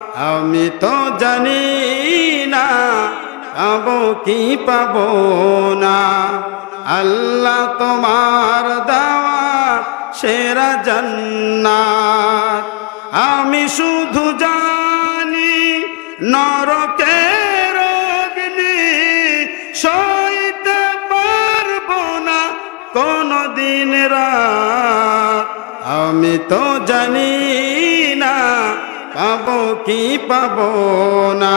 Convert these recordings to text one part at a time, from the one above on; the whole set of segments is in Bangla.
আমি তো জানি না পাবো কি পাবো না। আল্লাহ তোমার দেওয়া সেরা জান্নাত। আমি শুধু জানি নরকের অগ্নি সইতে পারবো না কোনদিন রাত। আমি তো জানি না পাবো কি পাবো না।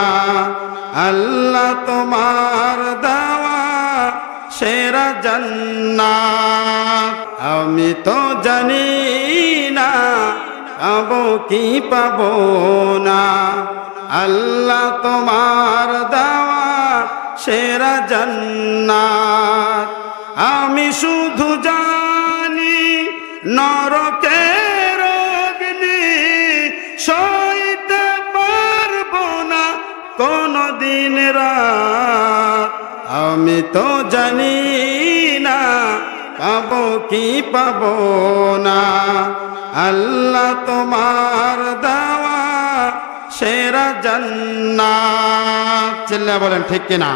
আল্লাহ তোমার দেওয়া সেরা জান্নাত। আমি তো জানি না পাবো কি পাবো না। আল্লাহ তোমার দেওয়া সেরা জান্নাত। আমি শুধু জানি নরকের অগ্নি সইতে পারবো না কোনদিন রাত। আমি তো জানি না পাবো কি পাবো না। আল্লাহ তোমার দেওয়া সেরা জান্নাত। চিল্লা বলেন ঠিক কিনা?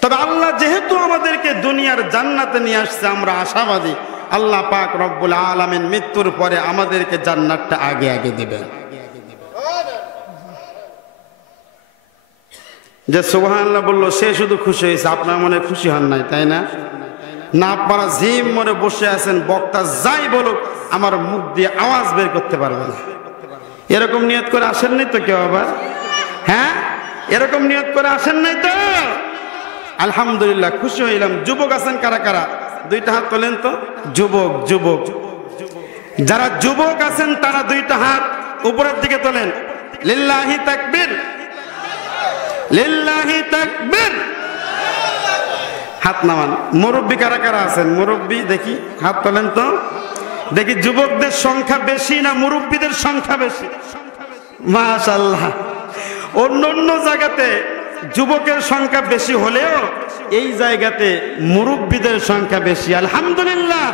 তবে আল্লাহ যেহেতু আমাদেরকে দুনিয়ার জান্নাতে নিয়ে আসছে, আমরা আশাবাদী আল্লাহ পাক রব্বুল আলামিন মৃত্যুর পরে আমাদেরকে জান্নাতটা আগে আগে দিবেন। যে সুবহানাল্লাহ বললো সে শুধু খুশি হয়েছে, আপনার মনে খুশি হন নাই, তাই না? না, আপনারা জিম মনে বসে আছেন, বক্তা যাই বলুক আমার মুখ দিয়ে আওয়াজ বের করতে পারবে না। এরকম নিয়ত করে আসেন নাই তো কেউ আবার? হ্যাঁ, এরকম নিয়ত করে আসেন নাই তো? আলহামদুলিল্লাহ, খুশি হইলাম। যুবক আছেন কারা কারা? দুইটা হাত তোলেন তো। যুবক যুবক যারা যুবক আছেন তারা দুইটা হাত উপরের দিকে তোলেন। লিল্লাহি তাকবীর, লিল্লাহি তাকবীর। হাত নামান। মুরব্বী কারা কারা আছেন? মুরব্বী দেখি হাত তোলেন তো দেখি। যুবকদের সংখ্যা বেশি না মুরব্বীদের সংখ্যা বেশি? মাশাআল্লাহ। অন্য অন্য জায়গাতে যুবকের সংখ্যা বেশি হলেও এই জায়গাতে মুরব্বীদের সংখ্যা বেশি। আলহামদুলিল্লাহ।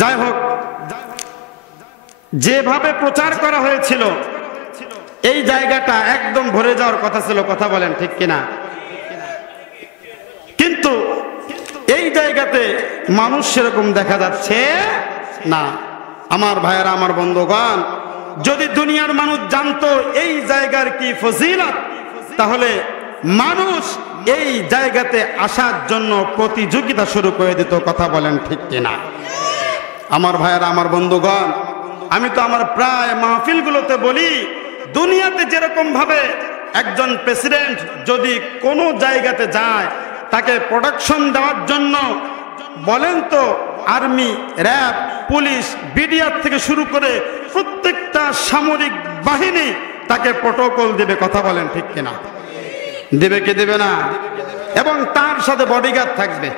যাই হোক, যেভাবে প্রচার করা হয়েছিল এই জায়গাটা একদম ভরে যাওয়ার কথা ছিল। কথা বলেন ঠিক কিনা? কিন্তু এই জায়গাতে মানুষ সেরকম দেখা যাচ্ছে না। আমার ভাইয়েরা, আমার বন্ধুগণ, যদি দুনিয়ার মানুষ জানতো এই জায়গার কি ফজিলত, তাহলে মানুষ এই জায়গাতে আসার জন্য প্রতিযোগিতা শুরু করে দিত। কথা বলেন ঠিক কিনা? আমার ভাইয়েরা, আমার বন্ধুগণ, আমি তো আমার প্রায় মাহফিলগুলোতে বলি, দুনিয়াতে যেরকম ভাবে একজন প্রেসিডেন্ট যদি কোনো জায়গাতে যায় তাকে প্রোটেকশন দেওয়ার জন্য বলেন তো আর্মি, র্যাব, পুলিশ, বিডিআর থেকে শুরু করে প্রত্যেকটা সামরিক বাহিনী তাকে প্রটোকল দেবে। কথা বলেন ঠিক কিনা? দেবে কি দেবে না? এবং তার সাথে বডিগার্ড থাকবে।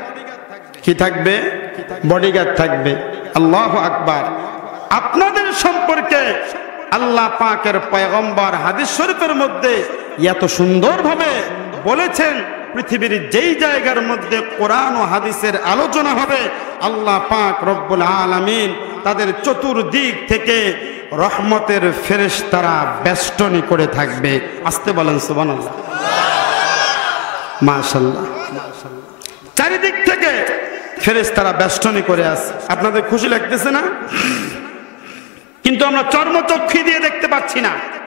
কি থাকবে? বডিগার্ড থাকবে। আল্লাহু আকবার। আপনাদের সম্পর্কে আল্লাহ পাকের পয়গম্বর হাদিস শরীফের মধ্যে এত সুন্দরভাবে বলেছেন, পৃথিবীর যেই জায়গার মধ্যে কোরআন ও হাদিসের আলোচনা হবে আল্লাহ পাক রব্বুল আলামিন তাদের চতুর্দিক থেকে রহমতের ফেরেশতারা বেষ্টনী করে থাকবে। আসতে বলেন সুবহানাল্লাহ। মাশাআল্লাহ। চারিদিক থেকে ফেরেশতারা বেষ্টনী করে আছে। আপনাদের খুশি লাগতেছে না? কিন্তু আমরা চর্মচক্ষু দিয়ে দেখতে পাচ্ছি না।